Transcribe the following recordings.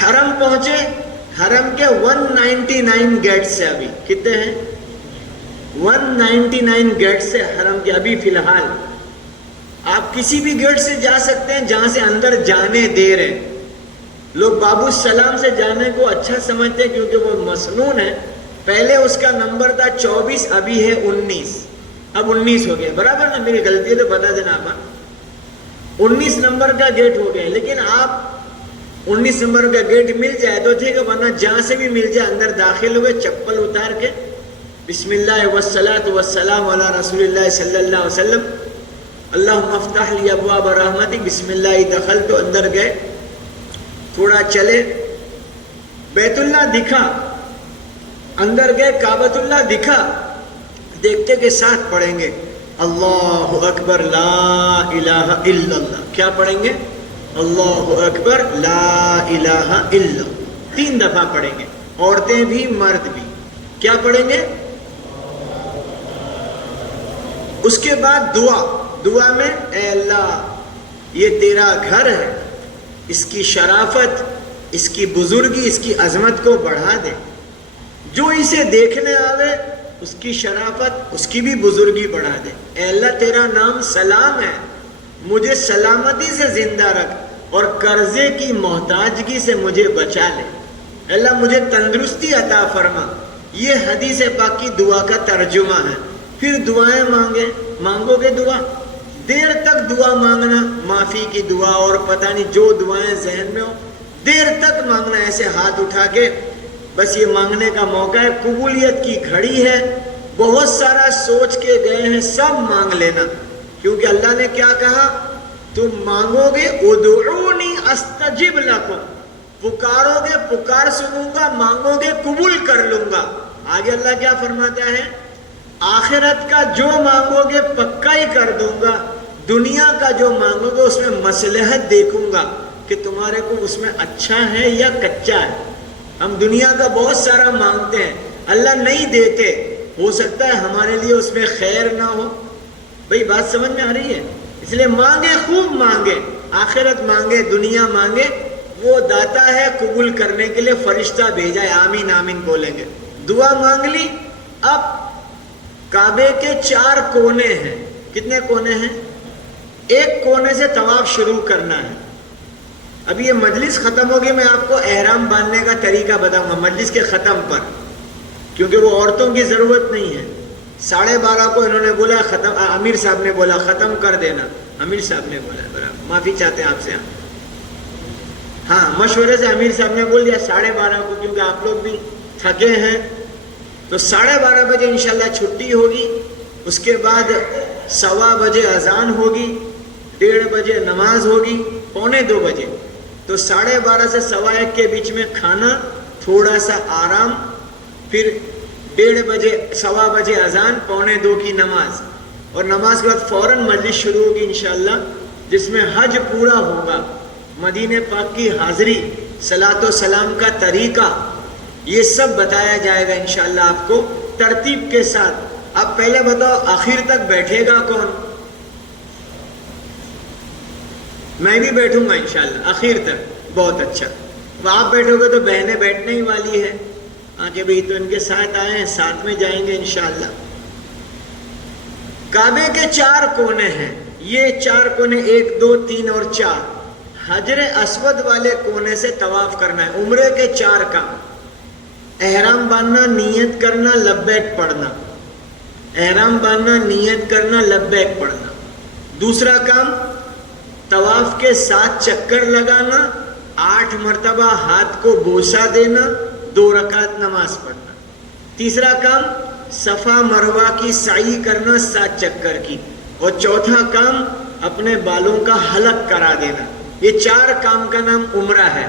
حرم پہنچے، حرم کے 199 گیٹ سے، ابھی کتنے ہیں 199 گیٹ سے حرم کے ابھی فی الحال آپ کسی بھی گیٹ سے جا سکتے ہیں جہاں سے اندر جانے دے رہے. لوگ باب السلام سے جانے کو اچھا سمجھتے ہیں کیونکہ وہ مسنون ہے. پہلے اس کا نمبر تھا 24، ابھی ہے 19، اب 19 ہو گیا. برابر نا، میری غلطی ہے تو بتا دینا آپ. 19 نمبر کا گیٹ ہو گیا. لیکن آپ 19 نمبر کا گیٹ مل جائے تو ٹھیک ہے، ورنہ جہاں سے بھی مل جائے اندر داخل ہوئے، چپل اتار کے بسم اللہ والصلاۃ والسلام علی رسول اللہ صلی اللہ علیہ وسلم، اللہم افتح لی ابواب رحمتک، بسم اللہ دخلت، تو اندر گئے. تھوڑا چلے، بیت اللہ دکھا، اندر گئے، کعبۃ اللہ دکھا، دیکھتے کے ساتھ پڑھیں گے اللہ اکبر لا الہ الا اللہ. کیا پڑھیں گے؟ اللہ اکبر لا الہ الا اللہ. 3 دفعہ پڑھیں گے، عورتیں بھی مرد بھی. کیا پڑھیں گے؟ اس کے بعد دعا میں اے اللہ یہ تیرا گھر ہے، اس کی شرافت، اس کی بزرگی، اس کی عظمت کو بڑھا دے. جو اسے دیکھنے آوے اس کی شرافت، اس کی بھی بزرگی بڑھا دے. اے اللہ تیرا نام سلام ہے، مجھے سلامتی سے زندہ رکھ اور قرضے کی محتاجگی سے مجھے بچا لے. اے اللہ مجھے تندرستی عطا فرما. یہ حدیث پاک کی دعا کا ترجمہ ہے. پھر دعائیں مانگو گے. دعا دیر تک دعا مانگنا، معافی کی دعا اور پتہ نہیں جو دعائیں ذہن میں ہو دیر تک مانگنا، ایسے ہاتھ اٹھا کے. بس یہ مانگنے کا موقع ہے، قبولیت کی گھڑی ہے. بہت سارا سوچ کے گئے ہیں، سب مانگ لینا، کیونکہ اللہ نے کیا کہا؟ تم مانگو گے ادعونی استجب لکم، پکارو گے پکار سنوں گا، مانگو گے قبول کر لوں گا. آگے اللہ کیا فرماتا ہے؟ آخرت کا جو مانگو گے پکا ہی کر دوں گا، دنیا کا جو مانگو گے اس میں مصلحت دیکھوں گا کہ تمہارے کو اس میں اچھا ہے یا کچا ہے. ہم دنیا کا بہت سارا مانگتے ہیں، اللہ نہیں دیتے، ہو سکتا ہے ہمارے لیے اس میں خیر نہ ہو. بھئی بات سمجھ میں آ رہی ہے؟ اس لیے مانگے، خوب مانگے، آخرت مانگے، دنیا مانگے. وہ داتا ہے قبول کرنے کے لیے فرشتہ بھیجا ہے، آمین آمین بولیں گے. دعا مانگ لی. اب کعبے کے 4 کونے ہیں. کتنے کونے ہیں؟ ایک کونے سے طواف شروع کرنا ہے. ابھی یہ مجلس ختم ہوگی، میں آپ کو احرام باندھنے کا طریقہ بتاؤں گا مجلس کے ختم پر، کیونکہ وہ عورتوں کی ضرورت نہیں ہے. 12:30 کو انہوں نے بولا ختم، امیر صاحب نے بولا ختم کر دینا. امیر صاحب نے بولا، برابر معافی چاہتے ہیں آپ سے. ہاں مشورے سے امیر صاحب نے بول دیا 12:30 کو، کیونکہ آپ لوگ بھی تھکے ہیں. تو 12:30 بجے انشاءاللہ چھٹی ہوگی. اس کے بعد 1:15 بجے اذان ہوگی، 1:30 بجے نماز ہوگی، 1:45 بجے. تو 12:30 سے 1:15 کے بیچ میں کھانا، تھوڑا سا آرام، پھر 1:30 بجے 1:15 بجے اذان، 1:45 کی نماز، اور نماز کے بعد فوراً مجلس شروع ہوگی انشاءاللہ، جس میں حج پورا ہوگا، مدینہ پاک کی حاضری، صلاۃ و سلام کا طریقہ، یہ سب بتایا جائے گا انشاءاللہ آپ کو ترتیب کے ساتھ. اب پہلے بتاؤ آخر تک بیٹھے گا کون؟ میں بھی بیٹھوں گا انشاءاللہ آخر تک. بہت اچھا. اب آپ بیٹھو گے تو بہنیں بیٹھنے ہی والی ہے کہ بھئی تو ان کے ساتھ آئے ہیں، ساتھ میں جائیں گے انشاءاللہ. کعبے کے 4 کونے ہیں. یہ 4 کونے 1 2 3 اور 4. حجر اسود والے کونے سے طواف کرنا ہے. عمرے کے 4 کام: احرام باندھنا، نیت کرنا، لبیک پڑھنا. احرام باندھنا، نیت کرنا، لبیک پڑھنا. دوسرا کام طواف کے 7 چکر لگانا، 8 مرتبہ ہاتھ کو بوسہ دینا، 2 رکعت نماز پڑھنا. تیسرا کام صفا مروہ کی سعی کرنا 7 چکر کی. اور چوتھا کام اپنے بالوں کا حلق کرا دینا. یہ 4 کام کا نام عمرہ ہے.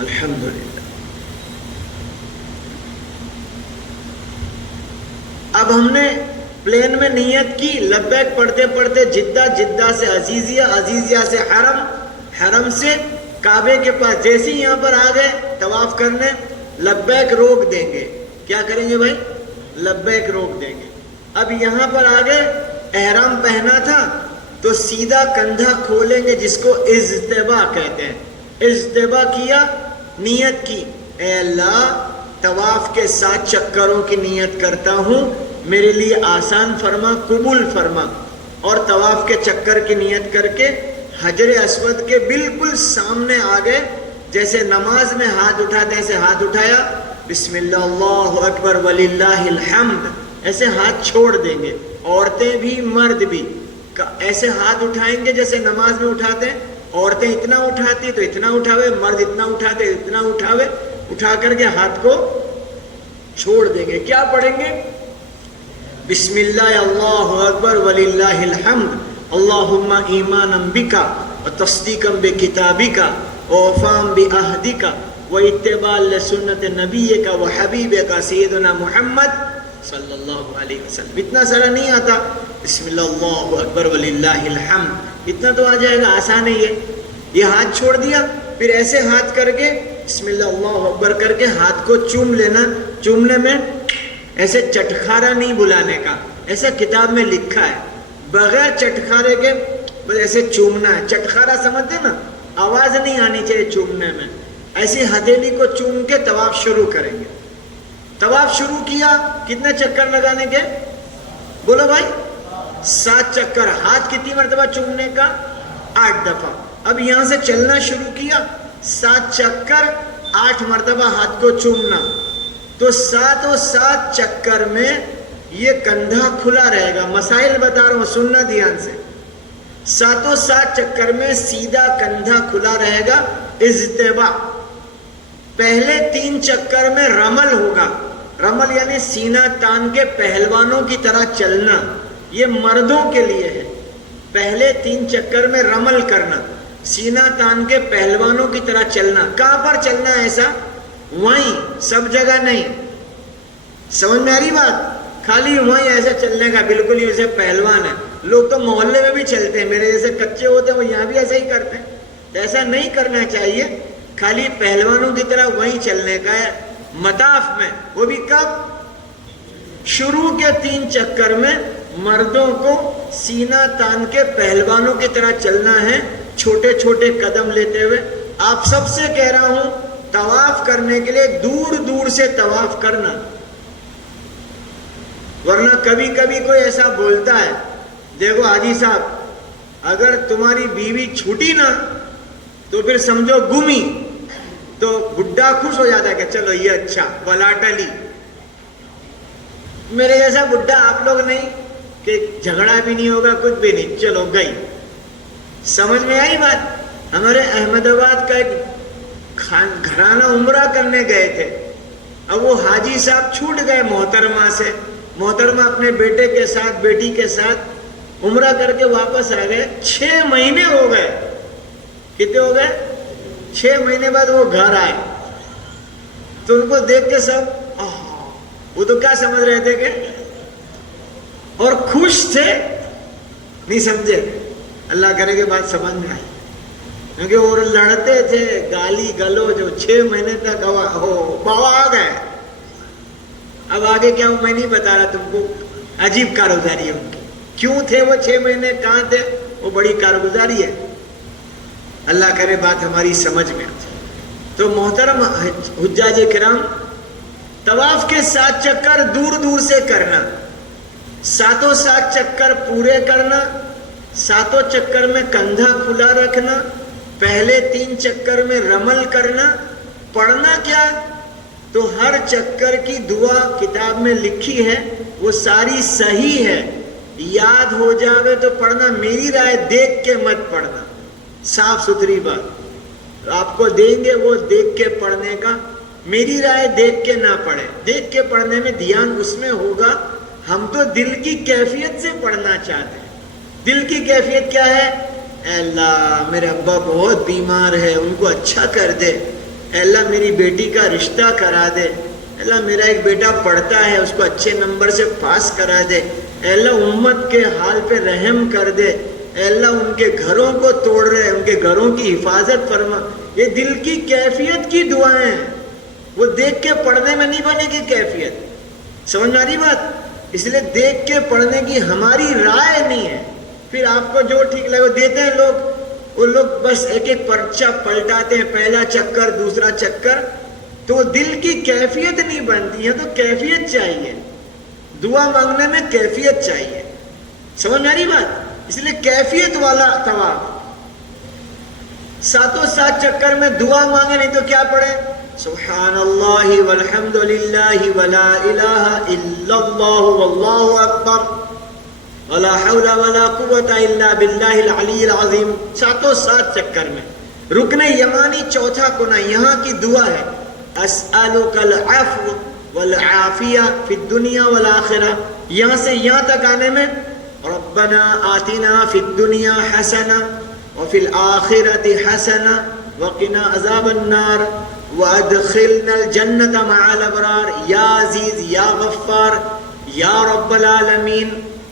الحمدللہ. اب ہم نے پلین میں نیت کی، لبیک پڑھتے پڑھتے جدہ، جدہ سے عزیزیہ، عزیزیہ سے حرم، حرم سے کعبے کے پاس. جیسے ہی یہاں پر آ گئے طواف کرنے، لبیک روک دیں گے. کیا کریں گے بھائی؟ لبیک روک دیں گے. اب یہاں پر آ گئے، احرام پہنا تھا تو تو سیدھا کندھا کھولیں گے، جس کو اجتبا کہتے ہیں. اجتبا کیا، نیت کی، اے اللہ طواف کے 7 چکروں کی نیت کرتا ہوں، میرے لیے آسان فرما، قبول فرما. اور طواف کے چکر کی نیت کر کے حجر اسود کے بالکل سامنے آ گئے. جیسے نماز میں ہاتھ اٹھاتے ہیں ایسے ہاتھ اٹھایا، بسم اللہ اللہ اکبر وللہ الحمد، ایسے ہاتھ چھوڑ دیں گے. عورتیں بھی مرد بھی ایسے ہاتھ اٹھائیں گے جیسے نماز میں اٹھاتے ہیں. عورتیں اتنا اٹھاتی تو اتنا اٹھاوے، مرد اتنا اٹھاتے اتنا اٹھاوے. اٹھا کر کے ہاتھ کو چھوڑ دیں گے. کیا پڑھیں گے؟ بسم اللہ اللہ اکبر وللہ الحمد، اللہم ایمانا بکا وتصدیقا بکتابکا ووفاء بعہدکا واتباعا لسنت نبیکا وحبیبکا سیدنا محمد صلی اللہ علیہ وسلم. اتنا سارا نہیں آتا، بسم اللہ اللہ اکبر وللہ الحمد اتنا تو آ جائے گا، آسان ہے یہ ہاتھ چھوڑ دیا. پھر ایسے ہاتھ کر کے بسم اللہ اللہ اکبر کر کے ہاتھ کو چوم لینا. چومنے میں ایسے چٹخارا نہیں بلانے کا، ایسا کتاب میں لکھا ہے، بغیر چٹخارے کے بس ایسے چومنا ہے. چٹخارا سمجھتے نا، آواز نہیں آنی چاہیے چومنے میں. ایسی ہتھیلی کو چوم کے طواف شروع کریں گے. طواف شروع کیا، کتنے چکر لگانے کے؟ بولو بھائی، 7 چکر. ہاتھ کتنی مرتبہ چومنے کا؟ 8 دفعہ. اب یہاں سے چلنا شروع کیا، 7 چکر 8 مرتبہ ہاتھ کو چومنا. تو 7 چکر میں یہ کندھا کھلا رہے گا. مسائل بتا رہا ہوں، سننا دھیان سے. 7 چکر میں سیدھا کندھا کھلا رہے گا. اجتبا. پہلے 3 چکر میں رمل ہوگا. رمل یعنی سینہ تان کے پہلوانوں کی طرح چلنا، یہ مردوں کے لیے ہے. پہلے 3 چکر میں رمل کرنا، سینہ تان کے پہلوانوں کی طرح چلنا. کہاں پر چلنا ہے ایسا؟ وہیں، سب جگہ نہیں. سمجھ میں آ رہی بات؟ خالی وہیں ایسا چلنے کا، بالکل جیسے پہلوان ہے. لوگ تو محلے میں بھی چلتے ہیں، میرے جیسے کچے ہوتے ہیں وہ یہاں بھی ایسا ہی کرتے ہیں. ایسا نہیں کرنا چاہیے. خالی پہلوانوں کی طرح وہیں چلنے کا ہے. مطاف میں، وہ بھی کب؟ شروع کے 3 چکر میں مردوں کو سینہ تان کے پہلوانوں کی طرح چلنا ہے، چھوٹے چھوٹے قدم لیتے ہوئے. آپ سب سے کہہ رہا ہوں، طواف کرنے کے لیے دور دور سے طواف کرنا. ورنہ کبھی کبھی کوئی ایسا بولتا ہے، دیکھو حاجی صاحب اگر تمہاری بیوی چھوٹی نا تو پھر سمجھو گمی. تو بڈھا خوش ہو جاتا ہے کہ چلو یہ اچھا بلا ٹلی. میرے جیسا بڈھا آپ لوگ نہیں کہ جھگڑا بھی نہیں ہوگا، کچھ بھی نہیں، چلو گئی. سمجھ میں آئی بات؟ ہمارے احمد آباد کا ایک گھرانہ عمرہ کرنے گئے تھے. اب وہ حاجی صاحب چھوٹ گئے محترمہ سے. محترمہ اپنے بیٹے کے ساتھ بیٹی کے ساتھ عمرہ کر کے واپس آ گئے. 6 مہینے ہو گئے. کتنے ہو گئے؟ 6 مہینے بعد وہ گھر آئے. تو ان کو دیکھ کے سب وہ تو کیا سمجھ رہے تھے کہ اور خوش تھے، نہیں سمجھے. اللہ کرے کہ بات سمجھ میں آئی. کیونکہ وہ لڑتے تھے، گالی گلو جو 6 مہینے تک بابا آ گئے. اب آگے کیا ہوں میں نہیں بتا رہا تم کو. عجیب کارگزاری ہے ان کی. کیوں تھے وہ 6 مہینے، کہاں تھے وہ، بڑی کارگزاری ہے. اللہ کرے بات ہماری سمجھ میں آتی. تو محترم حجاج کرام، طواف کے 7 چکر دور دور سے کرنا، 7 چکر پورے کرنا. 7 چکر میں کندھا کھلا رکھنا. پہلے 3 چکر میں رمل کرنا. پڑھنا کیا؟ تو ہر چکر کی دعا کتاب میں لکھی ہے، وہ ساری صحیح ہے. یاد ہو جاوے تو پڑھنا. میری رائے دیکھ کے مت پڑھنا. صاف ستھری بات آپ کو دیں گے وہ دیکھ کے پڑھنے کا. میری رائے دیکھ کے نہ پڑھے. دیکھ کے پڑھنے میں دھیان اس میں ہوگا، ہم تو دل کی کیفیت سے پڑھنا چاہتے ہیں. دل کی کیفیت کیا ہے؟ اے اللہ میرے ابا بہت بیمار ہے، ان کو اچھا کر دے. اے اللہ میری بیٹی کا رشتہ کرا دے. اے اللہ میرا ایک بیٹا پڑھتا ہے، اس کو اچھے نمبر سے پاس کرا دے. اے اللہ امت کے حال پہ رحم کر دے. اے اللہ ان کے گھروں کو توڑ رہے، ان کے گھروں کی حفاظت فرما. یہ دل کی کیفیت کی دعائیں ہیں، وہ دیکھ کے پڑھنے میں نہیں بنے گی کیفیت. سمجھ میں آ رہی بات؟ اس لیے دیکھ کے پڑھنے کی ہماری رائے نہیں ہے. پھر آپ کو جو ٹھیک لگے وہ دیتے ہیں لوگ. وہ لوگ بس ایک ایک پرچہ پلٹاتے ہیں, پہلا چکر دوسرا چکر, تو دل کی کیفیت نہیں بنتی ہے. تو کیفیت چاہیے, دعا مانگنے میں کیفیت چاہیے. سمجھ میں آ رہی بات؟ اس لیے کیفیت والا طواف. ساتوں ساتھ چکر میں دعا مانگے نہیں تو کیا پڑھے؟ سبحان اللہ والحمد للہ ولا الہ الا اللہ واللہ اکبر ولا حول ولا قوة الا باللہ العلی العظیم. ساتوں ساتھ چکر میں. رکن یمانی چوتھا کونا, یہاں کی دعا ہے اسألک العفو والعافیہ فی الدنیا والآخرہ. یہاں سے یہاں تک آنے میں ربنا آتنا فی الدنیا حسنہ وفی الآخرۃ حسنہ وقنا عذاب النار وادخلنا الجنۃ مع الابرار یا عزیز یا غفار یا رب العالمین.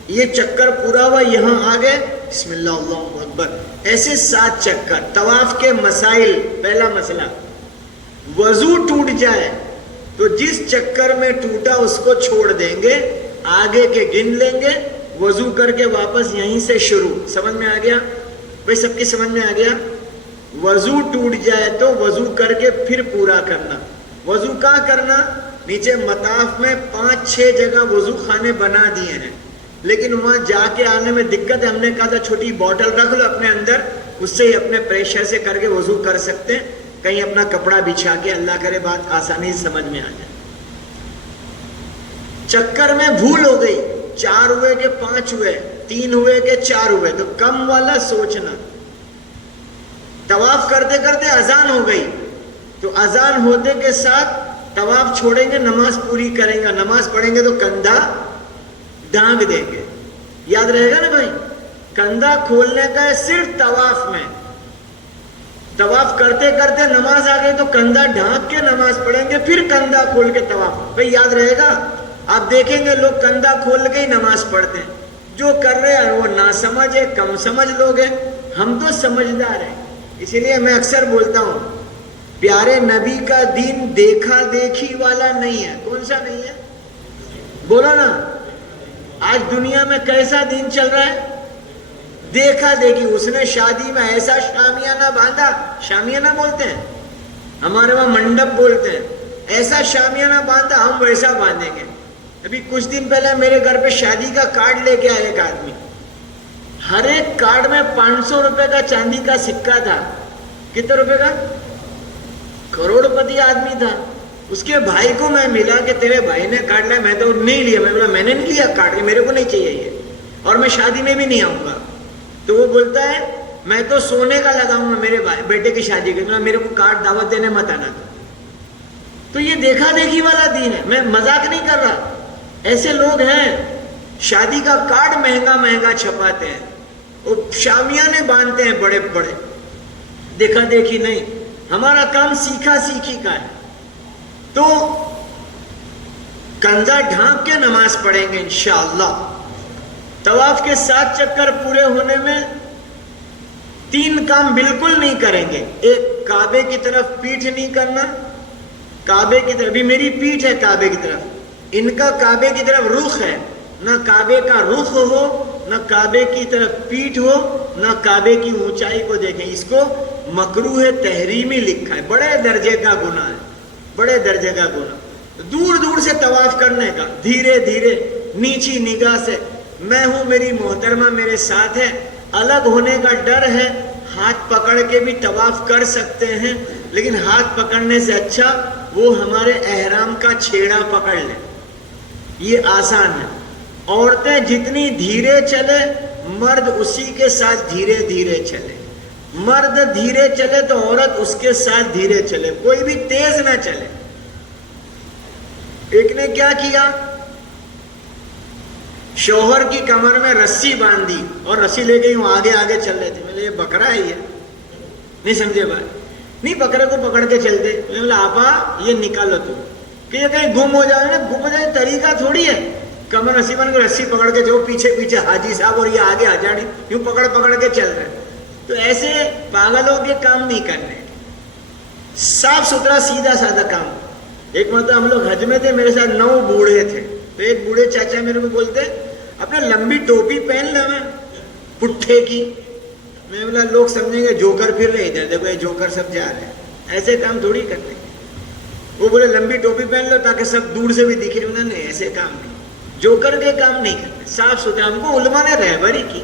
یہ چکر پورا ہوا, یہاں آگے بسم اللہ اللہ اکبر. ایسے 7 چکر. طواف کے مسائل. پہلا مسئلہ, وضو ٹوٹ جائے تو جس چکر میں ٹوٹا اس کو چھوڑ دیں گے, آگے کے گن لیں گے, وضو کر کے واپس یہیں سے شروع. سمجھ میں آ گیا بھائی؟ سب کی سمجھ میں آ گیا؟ وضو ٹوٹ جائے تو وضو کر کے پھر پورا کرنا. وضو کہاں کرنا؟ نیچے مطاف میں 5-6 جگہ وضو خانے بنا دیے ہیں, لیکن وہاں جا کے آنے میں دقت ہے. ہم نے کہا تھا چھوٹی بوٹل رکھ لو اپنے اندر, اس سے ہی اپنے پریشر سے کر کے وضو کر سکتے ہیں. کہیں اپنا کپڑا بچھا کے, اللہ کرے بات آسانی سے سمجھ میں آ جائے. چکر میں بھول ہو گئی, 4 ہوئے کہ 5 ہوئے, 3 ہوئے کہ 4 ہوئے, تو کم والا سوچنا. طواف کرتے کرتے اذان ہو گئی تو اذان ہوتے کے ساتھ طواف چھوڑیں گے, نماز پوری کریں گے. نماز پڑھیں گے تو کندھا ڈانگ دیں گے. یاد رہے گا نا بھائی؟ کندھا کھولنے کا ہے صرف طواف میں. طواف کرتے کرتے نماز آ گئی تو کندھا ڈھانک کے نماز پڑھیں گے, پھر کندھا کھول کے طواف. بھائی یاد رہے گا؟ آپ دیکھیں گے لوگ کندھا کھول کے ہی نماز پڑھتے ہیں. جو کر رہے ہیں وہ ناسمجھ ہے, کم سمجھ لوگ ہیں. ہم تو سمجھدار ہیں. اسی لیے میں اکثر بولتا ہوں پیارے نبی کا دین دیکھا دیکھی والا نہیں ہے. کون سا نہیں ہے؟ بولو نا. آج دنیا میں کیسا دین چل رہا ہے؟ دیکھا دیکھی. اس نے شادی میں ایسا شامیانہ باندھا, شامیانہ بولتے ہیں ہمارے وہاں, منڈپ بولتے ہیں, ایسا شامیانہ باندھا, ہم ویسا باندھیں گے. ابھی کچھ دن پہلے میرے گھر پہ شادی کا کارڈ لے کے آئے ایک آدمی. ہر ایک کارڈ میں 500 روپے کا چاندی کا سکہ تھا. کتنے روپے کا؟ کروڑ پتی آدمی تھا. اس کے بھائی کو میں ملا کہ تیرے بھائی نے کارڈ لیا. میں تو نہیں لیا. میں بولا میں نے نہیں لیا کارڈ, میرے کو نہیں چاہیے یہ, اور میں شادی میں بھی نہیں آؤں گا. تو وہ بولتا ہے میں تو سونے کا لگاؤں گا میرے بیٹے کی شادی کے. میرے کو کارڈ دعوت دینے مت آنا. تو یہ دیکھا دیکھی والا دین ہے. میں مذاق نہیں کر رہا. ایسے لوگ ہیں شادی کا کارڈ مہنگا مہنگا چھپاتے ہیں, وہ شامیانے باندھتے ہیں بڑے بڑے. دیکھا دیکھی نہیں. ہمارا کام سیکھا سیکھی کا ہے. تو کندھا ڈھانپ کے نماز پڑھیں گے انشاءاللہ. طواف کے 7 چکر پورے ہونے میں 3 کام بالکل نہیں کریں گے. ایک, کعبے کی طرف پیٹھ نہیں کرنا. کعبے کی طرف بھی میری پیٹھ ہے کعبے کی طرف, ان کا کعبے کی طرف رخ ہے. نہ کعبے کا رخ ہو, نہ کعبے کی طرف پیٹھ ہو, نہ کعبے کی اونچائی کو دیکھیں. اس کو مکروہ تحریمی لکھا ہے. بڑے درجے کا گناہ ہے, بڑے درجے کا گناہ. دور دور سے طواف کرنے کا, دھیرے دھیرے نیچی نگاہ سے. میں ہوں, میری محترمہ میرے ساتھ ہے. الگ ہونے کا ڈر ہے. ہاتھ پکڑ کے بھی طواف کر سکتے ہیں, لیکن ہاتھ پکڑنے سے اچھا وہ ہمارے احرام کا چھیڑا پکڑ لیں, یہ آسان ہے. عورتیں جتنی دھیرے چلے, مرد اسی کے ساتھ دھیرے دھیرے چلے. مرد دھیرے چلے تو عورت اس کے ساتھ دھیرے چلے, کوئی بھی تیز نہ چلے. ایک نے کیا کیا, شوہر کی کمر میں رسی باندھی اور رسی لے کے وہ آگے آگے چل رہے تھے. میں نے یہ بکرا ہے, یہ نہیں سمجھے بھائی؟ نہیں, بکرے کو پکڑ کے چلتے. میں نے بولا آپا یہ نکالو تم, کہ یہ کہیں گم ہو جائے نا. گم ہو جائے طریقہ تھوڑی ہے. کمر رسی بن کے رسی پکڑ کے جو پیچھے پیچھے حاجی صاحب اور یہ آگے حجاڑی یوں پکڑ پکڑ کے چل رہے. تو ایسے پاگلوں کے کام نہیں کرنے, صاف ستھرا سیدھا سادہ کام. ایک مرتبہ ہم لوگ حج میں تھے, میرے ساتھ 9 بوڑھے تھے. تو ایک بوڑھے چاچا میرے کو بولتے اپنے لمبی ٹوپی پہن لے. پٹھے کی. میں بولا لوگ سمجھیں گے جوکر پھر رہے ادھر، دیکھو یہ جوکر سب جا رہے ہیں. ایسے کام تھوڑی کرتے. وہ بولے لمبی ٹوپی پہن لو تاکہ سب دور سے بھی دکھے. انہوں نے ایسے کام نہیں، جوکر کے کام نہیں کرتے، صاف ستھرا. ہم کو علماء نے رہبری کی.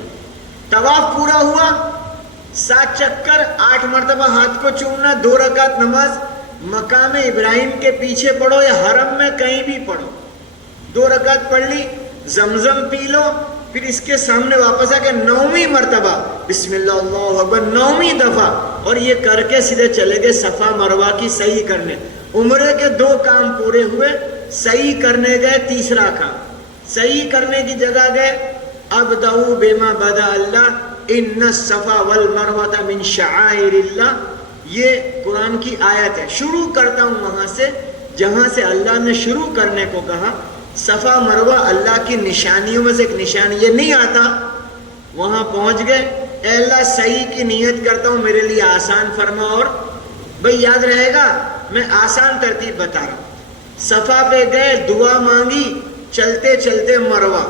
طواف پورا ہوا، 7 چکر، 8 مرتبہ ہاتھ کو چومنا، 2 رکعت نماز مقام ابراہیم کے پیچھے پڑھو یا حرم میں کہیں بھی پڑھو. 2 رکعت پڑھ لی، زمزم پی لو، پھر اس کے سامنے واپس آ کے 9ویں مرتبہ بسم اللہ اللہ اکبر 9ویں دفعہ، اور یہ کر کے سیدھے چلے گئے صفا مروہ کی صحیح کرنے. عمرے کے 2 کام پورے ہوئے. صحیح کرنے گئے، تیسرا کام صحیح کرنے کی جگہ گئے. ابدؤ بما بدا اللہ ان الصفا والمروہ من شعائر اللہ. یہ قرآن کی آیت ہے. شروع کرتا ہوں وہاں سے جہاں سے اللہ نے شروع کرنے کو کہا. صفا مروہ اللہ کی نشانیوں میں سے ایک نشانی. یہ نہیں آتا، وہاں پہنچ گئے. اے اللہ صحیح کی نیت کرتا ہوں، میرے لیے آسان فرما. اور بھئی یاد رہے گا، میں آسان ترتیب بتا رہا ہوں. صفا پہ گئے، دعا مانگی، چلتے چلتے مروہ.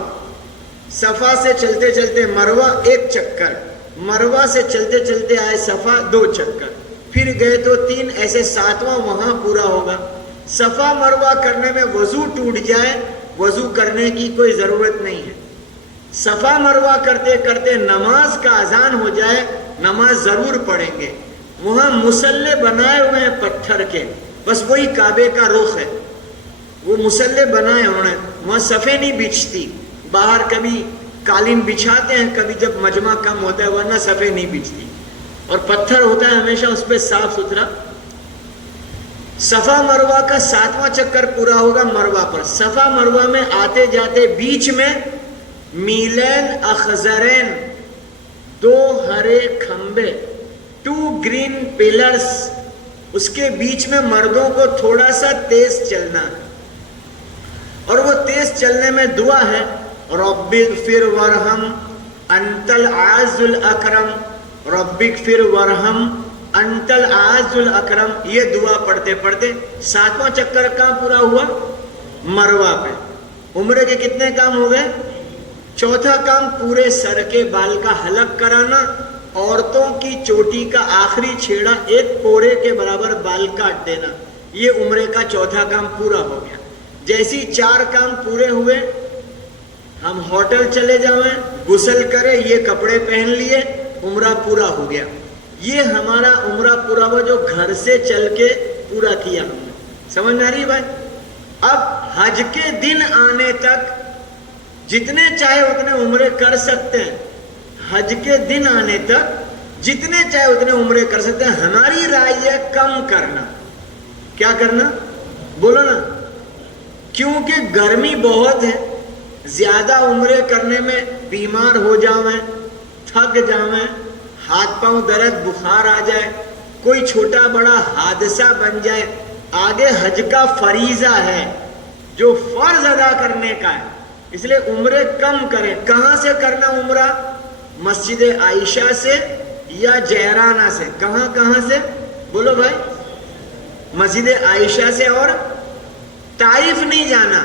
صفا سے چلتے چلتے مروہ 1 چکر، مروہ سے چلتے چلتے آئے صفا 2 چکر، پھر گئے تو 3، ایسے 7واں وہاں پورا ہوگا. صفا مروہ کرنے میں وضو ٹوٹ جائے، وضو کرنے کی کوئی ضرورت نہیں ہے. صفا مروہ کرتے کرتے نماز کا اذان ہو جائے، نماز ضرور پڑھیں گے. وہاں مصلے بنائے ہوئے ہیں پتھر کے، بس وہی کعبے کا رخ ہے. وہ مصلے بنائے ہوئے ہیں، وہاں صفیں نہیں بچھتی. باہر کبھی قالین بچھاتے ہیں، کبھی جب مجمع کم ہوتا ہے، ورنہ صفیں نہیں بچھتی. اور پتھر ہوتا ہے ہمیشہ اس پہ صاف ستھرا. صفا مروہ کا 7واں چکر پورا ہوگا مروہ پر. صفا مروہ میں آتے جاتے بیچ میں میلین اخضرین، 2 ہرے کھمبے، 2 گرین پلرز. اس کے بیچ میں مردوں کو تھوڑا سا تیز چلنا ہے، اور وہ تیز چلنے میں دعا ہے رب اغفر ورحم انت العز الاکرم، رب اغفر ورحم انت العز الاکرم. یہ دعا پڑھتے پڑھتے 7واں چکر کہاں پورا ہوا؟ مروہ پہ. عمرے کے کتنے کام ہو گئے؟ 4تھا کام پورے سر کے بال کا حلق کرانا. عورتوں کی چوٹی کا آخری چھیڑا 1 پورے کے برابر بال کاٹ دینا. یہ عمرے کا 4تھا کام پورا ہو گیا. جیسی 4 کام پورے ہوئے، ہم ہوٹل چلے جائیں، غسل کرے، یہ کپڑے پہن لیے، عمرہ پورا ہو گیا. یہ ہمارا عمرہ پورا ہوا جو گھر سے چل کے پورا کیا ہم نے. سمجھ میں آ رہی بھائی؟ اب حج کے دن آنے تک جتنے چاہے اتنے عمرے کر سکتے ہیں. حج کے دن آنے تک جتنے چاہے اتنے عمرے کر سکتے ہیں. ہماری رائے ہے کم کرنا. کیا کرنا؟ بولو نا. کیونکہ گرمی بہت ہے، زیادہ عمرے کرنے میں بیمار ہو جاویں، تھک جاویں، ہاتھ پاؤں درد، بخار آ جائے، کوئی چھوٹا بڑا حادثہ بن جائے. آگے حج کا فریضہ ہے جو فرض ادا کرنے کا ہے، اس لیے عمرے کم کریں. کہاں سے کرنا عمرہ؟ مسجد عائشہ سے یا جیرانہ سے. کہاں سے؟ بولو بھائی. مسجد عائشہ سے. اور طائف نہیں جانا.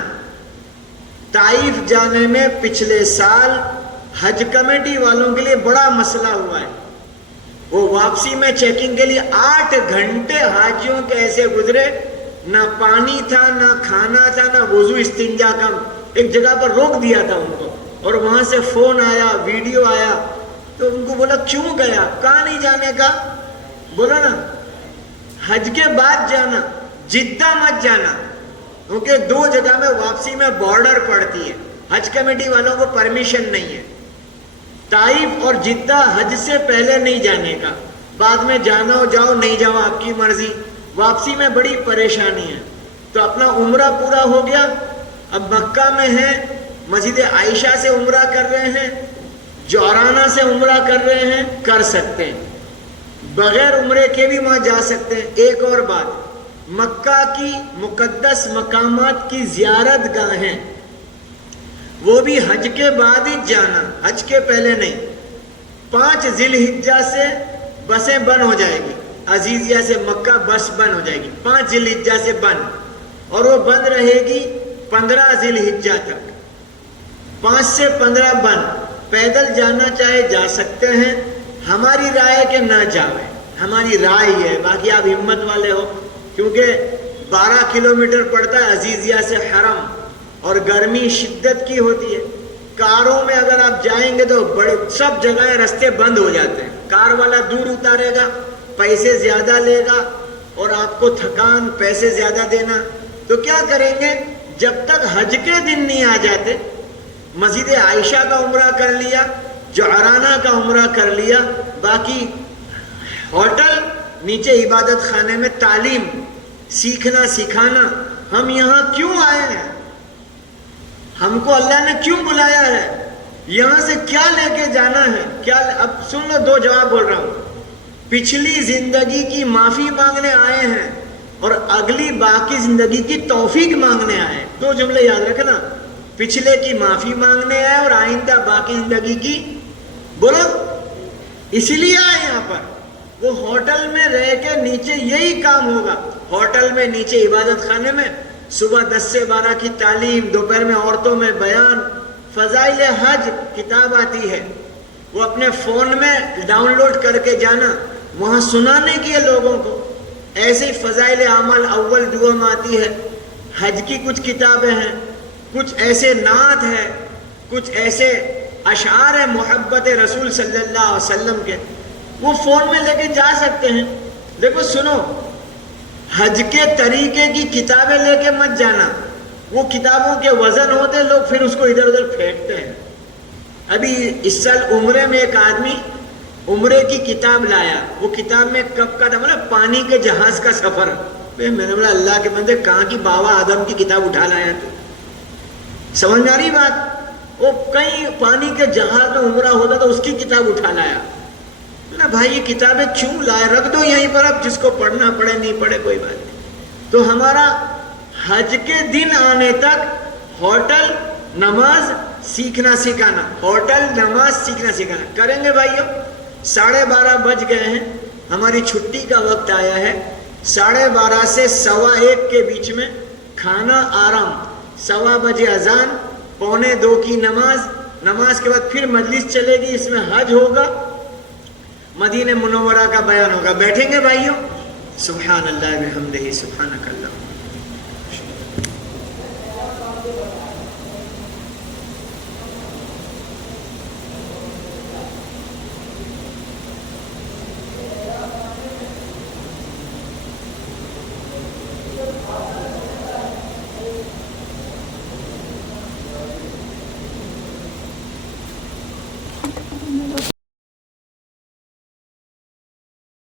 طائف جانے میں پچھلے سال حج کمیٹی والوں کے لیے بڑا مسئلہ ہوا ہے. وہ واپسی میں چیکنگ کے لیے 8 گھنٹے حاجیوں کے ایسے گزرے، نہ پانی تھا، نہ کھانا تھا، نہ وضو استنجا کا. ایک جگہ پر روک دیا تھا ان کو، اور وہاں سے فون آیا، ویڈیو آیا، تو ان کو بولا کیوں گیا؟ کہاں نہیں جانے کا؟ بولا نا حج کے بعد جانا، جدہ مت جانا، کیونکہ 2 جگہ میں واپسی میں بارڈر پڑتی ہے. حج کمیٹی والوں کو پرمیشن نہیں ہے. طائف اور جدہ حج سے پہلے نہیں جانے کا. بعد میں جانا ہو جاؤ، نہیں جاؤ آپ کی مرضی. واپسی میں بڑی پریشانی ہے. تو اپنا عمرہ پورا ہو گیا. اب مکہ میں ہیں، مسجد عائشہ سے عمرہ کر رہے ہیں، جورانہ سے عمرہ کر رہے ہیں، کر سکتے ہیں. بغیر عمرے کے بھی وہاں جا سکتے ہیں. ایک اور بات، مکہ کی مقدس مقامات کی زیارت گاہیں، وہ بھی حج کے بعد ہی جانا، حج کے پہلے نہیں. 5 ذی الحجہ سے بسیں بند ہو جائے گی. عزیزیہ سے مکہ بس بند ہو جائے گی 5 ذی الحجہ سے بند، اور وہ بند رہے گی 15 ذی الحجہ تک. 5 سے 15 بند. پیدل جانا چاہے جا سکتے ہیں، ہماری رائے کہ نہ جاویں، ہماری رائے یہ ہے، باقی آپ ہمت والے ہو، کیونکہ 12 کلومیٹر پڑتا ہے عزیزیہ سے حرم، اور گرمی شدت کی ہوتی ہے۔ کاروں میں اگر آپ جائیں گے تو بڑے سب جگہیں رستے بند ہو جاتے ہیں، کار والا دور اتارے گا، پیسے زیادہ لے گا، اور آپ کو تھکان، پیسے زیادہ دینا۔ تو کیا کریں گے؟ جب تک حج کے دن نہیں آ جاتے، مسجد عائشہ کا عمرہ کر لیا، جعرانہ کا عمرہ کر لیا، باقی ہوٹل، نیچے عبادت خانے میں تعلیم سیکھنا سکھانا۔ ہم یہاں کیوں آئے ہیں؟ ہم کو اللہ نے کیوں بلایا ہے؟ یہاں سے کیا لے کے جانا ہے؟ کیا؟ اب سن لو، 2 جواب بول رہا ہوں۔ پچھلی زندگی کی معافی مانگنے آئے ہیں، اور اگلی باقی زندگی کی توفیق مانگنے آئے ہیں۔ 2 جملے یاد رکھنا، پچھلے کی معافی مانگنے آئے اور آئندہ باقی زندگی کی، بولو، اسی لیے آئے یہاں پر۔ وہ ہوٹل میں رہ کے نیچے یہی کام ہوگا، ہوٹل میں، نیچے عبادت خانے میں، صبح 10 سے 12 کی تعلیم، دوپہر میں عورتوں میں بیان، فضائل حج کتاب آتی ہے، وہ اپنے فون میں ڈاؤن لوڈ کر کے جانا، وہاں سنانے کی ہے لوگوں کو۔ ایسے ہی فضائل اعمال اول دعا میں آتی ہے، حج کی کچھ کتابیں ہیں، کچھ ایسے نعت ہے، کچھ ایسے اشعار ہیں محبت رسول صلی اللہ علیہ وسلم کے، وہ فون میں لے کے جا سکتے ہیں۔ دیکھو سنو، حج کے طریقے کی کتابیں لے کے مت جانا، وہ کتابوں کے وزن ہوتے، لوگ پھر اس کو ادھر ادھر پھینکتے ہیں۔ ابھی اس سال عمرے میں ایک آدمی عمرے کی کتاب لایا، وہ کتاب میں کب کا تھا، مطلب پانی کے جہاز کا سفر۔ میں نے بولا اللہ کے بندے، کہاں کی بابا آدم کی کتاب اٹھا لایا تو؟ سمجھ میں آ رہی بات؟ وہ کہیں پانی کے جہاز میں عمرہ ہوتا تو اس کی کتاب اٹھا لایا۔ نا بھائی یہ کتابیں کیوں لائے؟ رکھ دو یہیں پر، اب جس کو پڑھنا پڑھے، نہیں پڑھے کوئی بات نہیں۔ تو ہمارا حج کے دن آنے تک ہوٹل، نماز سیکھنا سکھانا، ہوٹل، نماز سیکھنا سکھانا کریں گے بھائیوں۔ 12:30 بج گئے ہیں، ہماری چھٹی کا وقت آیا ہے۔ 12:30 سے 1:15 کے بیچ میں کھانا، آرام، 1:15 بجے اذان، 1:45 کی نماز، نماز کے بعد پھر مجلس چلے گی، اس میں حج ہوگا، مدینہ منورہ کا بیان ہوگا۔ بیٹھیں گے بھائیوں؟ سبحان اللہ بحمدہ، سبحانک اللہ۔